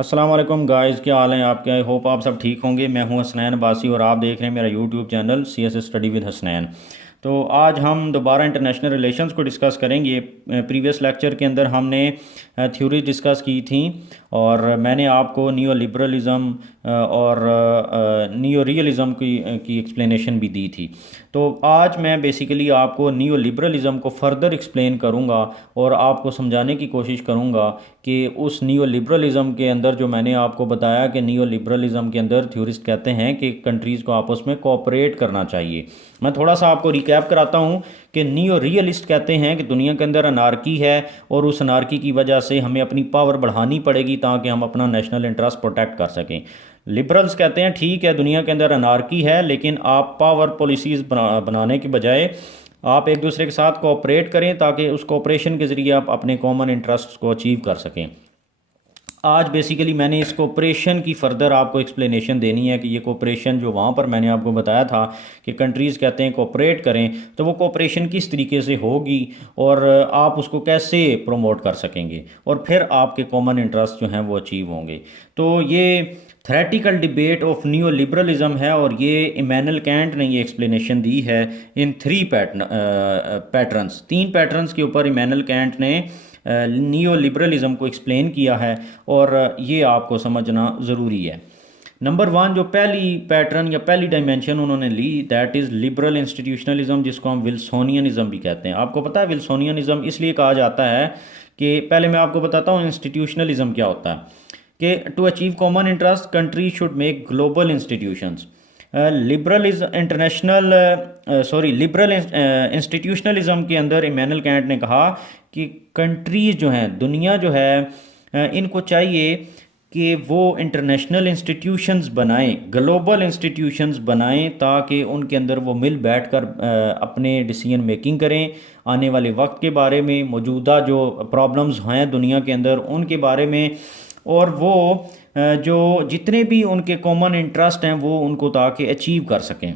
अस्सलाम वालेकुम गाइस, क्या हाल है आपके। आई होप आप सब ठीक होंगे। मैं हूं हसनैन बासी और आप देख रहे हैं मेरा YouTube channel CS study with Hasnain. तो आज हम दोबारा इंटरनेशनल रिलेशंस को डिस्कस करेंगे। प्रीवियस लेक्चर के अंदर हमने थ्योरी डिस्कस की थी और मैंने आपको नियो लिबरलिज़म और नियो रियलिज़म की एक्सप्लेनेशन भी दी थी। तो आज मैं बेसिकली आपको नियो लिबरलिज़म को फर्दर एक्सप्लेन करूंगा और आपको समझाने की कोशिश करूंगा कि उस नियो लिबरलिज़म के अंदर जो मैंने आपको बताया कि नियो लिबरलिज़म के अंदर थ्योरिस्ट कहते हैं कि कंट्रीज़ को आपस में कोऑपरेट करना चाहिए। मैं थोड़ा सा आपको रिकैप कराता हूँ कि नियो रियलिस्ट कहते हैं कि दुनिया के अंदर अनार्की है और उस अनार्की की वजह से हमें अपनी पावर बढ़ानी पड़ेगी ताकि हम अपना नेशनल इंटरेस्ट प्रोटेक्ट कर सकें। लिबरल्स कहते हैं ठीक है, दुनिया के अंदर अनार्की है लेकिन आप पावर पॉलिसीज़ बनाने के बजाय आप एक दूसरे के साथ कोऑपरेट करें ताकि उस कोऑपरेशन के ज़रिए आप अपने कॉमन इंटरेस्ट को अचीव कर सकें। आज बेसिकली मैंने इस कोऑपरेशन की फ़र्दर आपको एक्सप्लेनेशन देनी है कि ये कोऑपरेशन जो वहाँ पर मैंने आपको बताया था कि कंट्रीज़ कहते हैं कोऑपरेट करें, तो वो कोऑपरेशन किस तरीके से होगी और आप उसको कैसे प्रमोट कर सकेंगे और फिर आपके कॉमन इंटरेस्ट जो हैं वो अचीव होंगे। तो ये theoretical debate of neo liberalism है और ये इमैनुअल कैंट ने ये एक्सप्लेनेशन दी है इन थ्री पैटर्न्स। तीन पैटर्न्स के ऊपर इमैनुअल कैंट ने नियो लिबरलिज्म को एक्सप्लेन किया है और ये आपको समझना ज़रूरी है। नंबर वन, जो पहली पैटर्न या पहली डायमेंशन उन्होंने ली, दैट इज़ लिबरल इंस्टीट्यूशनलिज्म, जिसको हम विल्सोनियनिज्म भी कहते हैं। आपको पता है विल्सोनियनिज्म इसलिए कहा जाता है कि पहले मैं आपको बताता हूँ इंस्टीट्यूशनलिज्म क्या होता है। कि to achieve common interest country should make global institutions. Liberal is international liberal institutionalism के अंदर इमैनुअल कैंट ने कहा कि कंट्रीज जो हैं, दुनिया जो है, इनको चाहिए कि वो इंटरनेशनल इंस्टीट्यूशंस बनाएं, ग्लोबल इंस्टीट्यूशंस बनाएं ताकि उनके अंदर वो मिल बैठकर अपने डिसीजन मेकिंग करें आने वाले वक्त के बारे में, मौजूदा जो प्रॉब्लम्स हैं दुनिया के अंदर उनके बारे में, और वो जो जितने भी उनके कॉमन इंटरेस्ट हैं वो उनको ताकि अचीव कर सकें।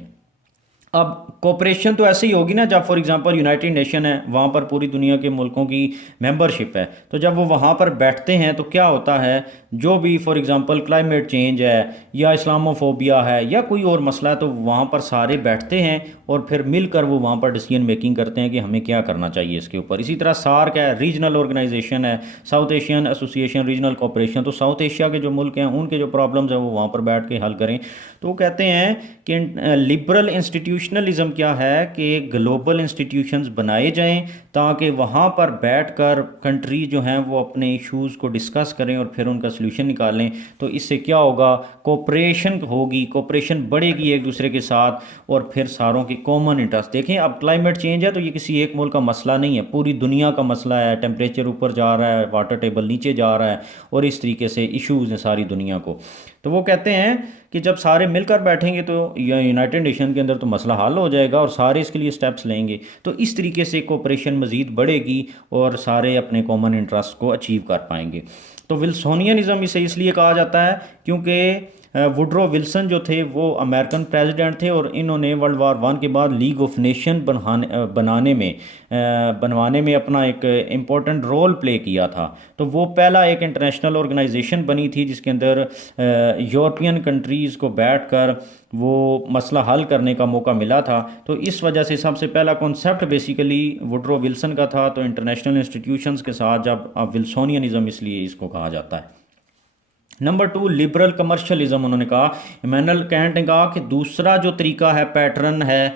अब कोऑपरेशन तो ऐसे ही होगी ना, जब फॉर एग्जांपल यूनाइटेड नेशन है, वहाँ पर पूरी दुनिया के मुल्कों की मेंबरशिप है, तो जब वो वहाँ पर बैठते हैं तो क्या होता है, जो भी फॉर एग्जांपल क्लाइमेट चेंज है या इस्लामोफोबिया है या कोई और मसला है, तो वहाँ पर सारे बैठते हैं और फिर मिलकर वो वहाँ पर डिसीजन मेकिंग करते हैं कि हमें क्या करना चाहिए इसके ऊपर। इसी तरह सार्क है, रीजनल ऑर्गेनाइजेशन है, south Asian association regional cooperation, तो साउथ एशिया के जो मुल्क हैं उनके जो प्रॉब्लम्स हैं वो वहाँ पर बैठ के हल करें। तो वो कहते हैं कि लिबरल इंस्टीट्यूशनलिज्म क्या है कि ग्लोबल इंस्टीट्यूशंस बनाए जाएं ताकि वहाँ पर बैठकर कंट्री जो हैं वो अपने इश्यूज़ को डिस्कस करें और फिर उनका सलूशन निकालें। तो इससे क्या होगा, कोऑपरेशन होगी, कोऑपरेशन बढ़ेगी एक दूसरे के साथ और फिर सारों की कॉमन इंटरेस्ट। देखें, अब क्लाइमेट चेंज है तो ये किसी एक मुल्क का मसला नहीं है, पूरी दुनिया का मसला है। टेम्परेचर ऊपर जा रहा है, वाटर टेबल नीचे जा रहा है और इस तरीके से इश्यूज़ हैं सारी दुनिया को। तो वो कहते हैं कि जब सारे मिलकर बैठेंगे तो यूनाइटेड नेशन के अंदर तो मसला हल हो जाएगा और सारे इसके लिए स्टेप्स लेंगे, तो इस तरीके से कोऑपरेशन मज़ीद बढ़ेगी और सारे अपने कॉमन इंटरेस्ट को अचीव कर पाएंगे। तो विल्सोनियनिज्म इसे इसलिए कहा जाता है क्योंकि वुड्रो विल्सन जो थे वो अमेरिकन प्रेसिडेंट थे और इन्होंने वर्ल्ड वार वन के बाद लीग ऑफ नेशन बनवाने में अपना एक इम्पोर्टेंट रोल प्ले किया था। तो वो पहला एक इंटरनेशनल ऑर्गेनाइजेशन बनी थी जिसके अंदर यूरोपियन कंट्रीज़ को बैठकर वो मसला हल करने का मौका मिला था। तो इस वजह से सबसे पहला कॉन्सेप्ट बेसिकली वुड्रो विल्सन का था। तो इंटरनेशनल इंस्टीट्यूशंस के साथ जब विल्सोनियनिज्म इसलिए इसको कहा जाता है। Number two, liberal commercialism. उन्होंने कहा, इमैनुअल कैंट ने कहा कि दूसरा जो तरीका है, पैटर्न है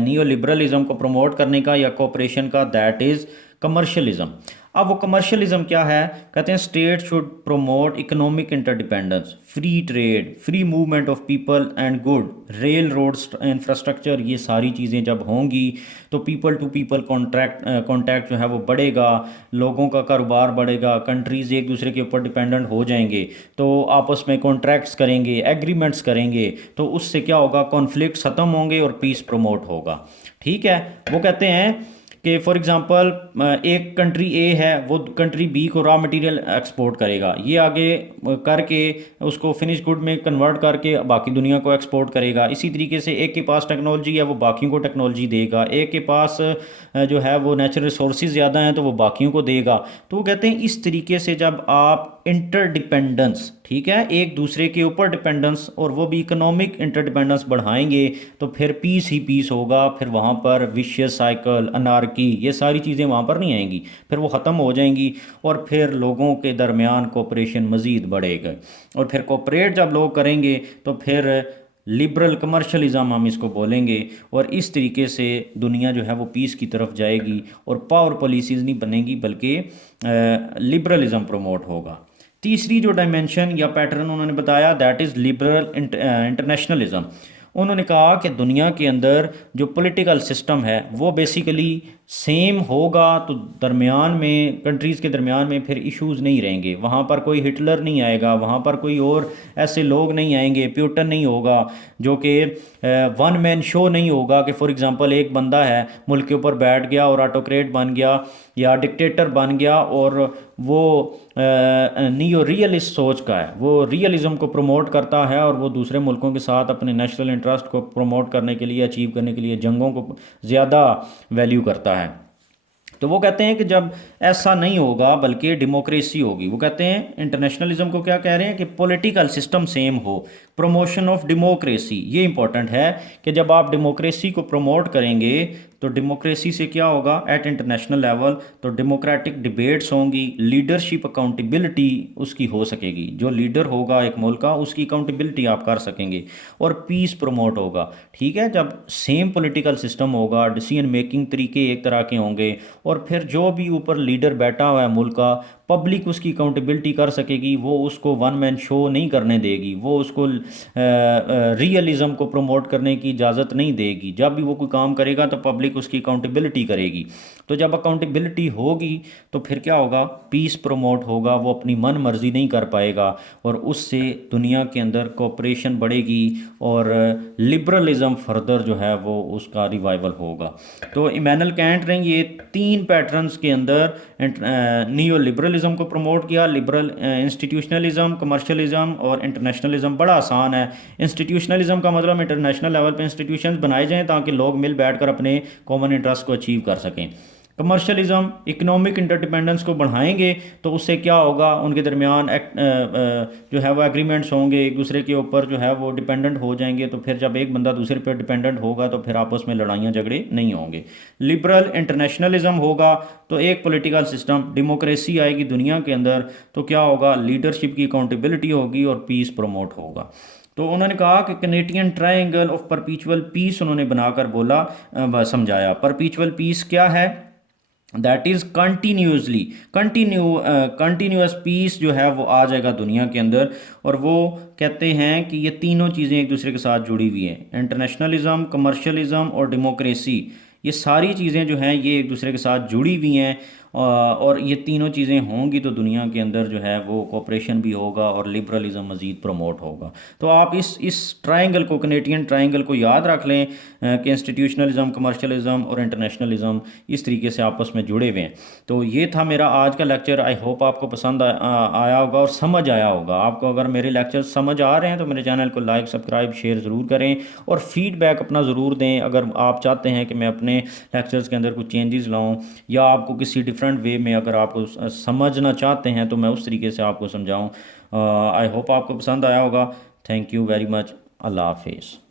नियो लिबरलिज्म को प्रमोट करने का या कोऑपरेशन का, दैट इज़ कमर्शलिज्म। अब वो कमर्शलिज्म क्या है, कहते हैं state should promote economic interdependence, free trade, free movement of people and good, rail road infrastructure. ये सारी चीज़ें जब होंगी तो पीपल टू पीपल कॉन्टैक्ट जो है वो बढ़ेगा, लोगों का कारोबार बढ़ेगा, कंट्रीज़ एक दूसरे के ऊपर डिपेंडेंट हो जाएंगे, तो आपस में कॉन्ट्रैक्ट्स करेंगे, एग्रीमेंट्स करेंगे, तो उससे क्या होगा, कॉन्फ्लिक्ट ख़त्म होंगे और पीस प्रमोट होगा। ठीक है, वो कहते हैं कि फॉर एग्ज़ाम्पल एक कंट्री ए है, वो कंट्री बी को रॉ मटेरियल एक्सपोर्ट करेगा, ये आगे करके उसको फिनिश गुड में कन्वर्ट करके बाकी दुनिया को एक्सपोर्ट करेगा। इसी तरीके से एक के पास टेक्नोलॉजी है, वो बाकियों को टेक्नोलॉजी देगा। एक के पास जो है वो नेचुरल रिसोर्सेज ज़्यादा हैं, तो वो बाकियों को देगा। तो वो कहते हैं इस तरीके से जब आप इंटरडिपेंडेंस, ठीक है, एक दूसरे के ऊपर डिपेंडेंस और वो भी इकोनॉमिक इंटरडिपेंडेंस बढ़ाएंगे, तो फिर पीस ही पीस होगा। फिर वहाँ पर विशियस साइकिल, अनार्की, ये सारी चीज़ें वहाँ पर नहीं आएंगी, फिर वो ख़त्म हो जाएंगी। और फिर लोगों के दरमियान कोऑपरेशन मज़ीद बढ़ेगा। और फिर कोऑपरेट जब लोग करेंगे तो फिर लिबरल कमर्शलिज्म हम इसको बोलेंगे। और इस तरीके से दुनिया जो है वो पीस की तरफ जाएगी और पावर पॉलिसीज़ नहीं बनेगी, बल्कि लिबरलिज्म प्रमोट होगा। तीसरी जो डायमेंशन या पैटर्न उन्होंने बताया, दैट इज़ लिबरल इंटरनेशनलिज्म। उन्होंने कहा कि दुनिया के अंदर जो पॉलिटिकल सिस्टम है वो बेसिकली सेम होगा, तो दरमियान में कंट्रीज़ के दरमियान में फिर इश्यूज़ नहीं रहेंगे। वहाँ पर कोई हिटलर नहीं आएगा, वहाँ पर कोई और ऐसे लोग नहीं आएंगे, प्यूटन नहीं होगा जो कि वन मैन शो नहीं होगा कि फॉर एग्ज़ाम्पल एक बंदा है मुल्क के ऊपर बैठ गया और ऑटोक्रेट बन गया या डिक्टेटर बन गया, और वो नियो रियलिस्ट सोच का है, वो रियलिज़म को प्रमोट करता है और वो दूसरे मुल्कों के साथ अपने नेशनल इंटरेस्ट को प्रमोट करने के लिए, अचीव करने के लिए जंगों को ज़्यादा वैल्यू करता है। तो वो कहते हैं कि जब ऐसा नहीं होगा बल्कि डेमोक्रेसी होगी। वो कहते हैं इंटरनेशनलिज्म को क्या कह रहे हैं कि पॉलिटिकल सिस्टम सेम हो, प्रमोशन ऑफ डेमोक्रेसी। ये इंपॉर्टेंट है कि जब आप डेमोक्रेसी को प्रमोट करेंगे तो डेमोक्रेसी से क्या होगा एट इंटरनेशनल लेवल, तो डेमोक्रेटिक डिबेट्स होंगी, लीडरशिप अकाउंटेबिलिटी उसकी हो सकेगी। जो लीडर होगा एक मुल्क का, उसकी अकाउंटेबिलिटी आप कर सकेंगे, और पीस प्रमोट होगा। ठीक है, जब सेम पॉलिटिकल सिस्टम होगा, डिसीजन मेकिंग तरीके एक तरह के होंगे, और फिर जो भी ऊपर लीडर बैठा हुआ है मुल्क का, पब्लिक उसकी अकाउंटेबिलिटी कर सकेगी, वो उसको वन मैन शो नहीं करने देगी, वो उसको रियलिज़म को प्रमोट करने की इजाज़त नहीं देगी। जब भी वो कोई काम करेगा तो पब्लिक उसकी अकाउंटेबिलिटी करेगी। तो जब अकाउंटेबिलिटी होगी तो फिर क्या होगा, पीस प्रमोट होगा, वो अपनी मन मर्जी नहीं कर पाएगा, और उससे दुनिया के अंदर कोऑपरेशन बढ़ेगी और लिबरलिज़म फर्दर जो है वो उसका रिवाइवल होगा। तो इमैनुअल कैंट ने ये 3 पैटर्न्स के अंदर नियो लिबरलिज्म को प्रमोट किया। लिबरल इंस्टीट्यूशनलिज्म, कमर्शियलिज्म और इंटरनेशनलिज्म। बड़ा आसान है। इंस्टीट्यूशनलिज्म का मतलब इंटरनेशनल लेवल पे इंस्टीट्यूशंस बनाए जाएं ताकि लोग मिल बैठकर अपने कॉमन इंटरेस्ट को अचीव कर सकें। कमर्शियलिज्म इकोनॉमिक इंटरडिपेंडेंस को बढ़ाएंगे, तो उससे क्या होगा, उनके दरमियान जो है वो एग्रीमेंट्स होंगे, एक दूसरे के ऊपर जो है वो डिपेंडेंट हो जाएंगे। तो फिर जब एक बंदा दूसरे पर डिपेंडेंट होगा तो फिर आपस में लड़ाइयाँ झगड़े नहीं होंगे। लिबरल इंटरनेशनलिज्म होगा तो एक पॉलिटिकल सिस्टम, डेमोक्रेसी आएगी दुनिया के अंदर, तो क्या होगा, लीडरशिप की अकाउंटेबिलिटी होगी और पीस प्रमोट होगा। तो उन्होंने कहा कि Kantian triangle of perpetual peace उन्होंने बनाकर बोला, समझाया। परपीचुअल पीस क्या है, दैट इज़ कंटिन्यूअस पीस जो है वो आ जाएगा दुनिया के अंदर। और वो कहते हैं कि ये तीनों चीज़ें एक दूसरे के साथ जुड़ी हुई हैं, इंटरनेशनलिज्म, कमर्शियलिज्म और डेमोक्रेसी। ये सारी चीज़ें जो हैं ये एक दूसरे के साथ जुड़ी हुई हैं, और ये तीनों चीज़ें होंगी तो दुनिया के अंदर जो है वो कोऑपरेशन भी होगा और लिबरलिज्म मज़ीद प्रमोट होगा। तो आप इस ट्रायंगल को, कैनेडियन ट्रायंगल को याद रख लें कि इंस्टीट्यूशनलिज्म, कमर्शियलिज्म और इंटरनेशनलिज्म इस तरीके से आपस में जुड़े हुए हैं। तो ये था मेरा आज का लेक्चर। आई होप आपको पसंद आया होगा और समझ आया होगा। आपको अगर मेरे लेक्चर समझ आ रहे हैं तो मेरे चैनल को लाइक, सब्सक्राइब, शेयर ज़रूर करें, और फीडबैक अपना ज़रूर दें। अगर आप चाहते हैं कि मैं अपने लेक्चर्स के अंदर कुछ चेंजेस लाऊं, या आपको किसी डिफरेंट वे में अगर आपको समझना चाहते हैं तो मैं उस तरीके से आपको समझाऊं। आई होप आपको पसंद आया होगा। Thank you very much. अल्लाह हाफिज़।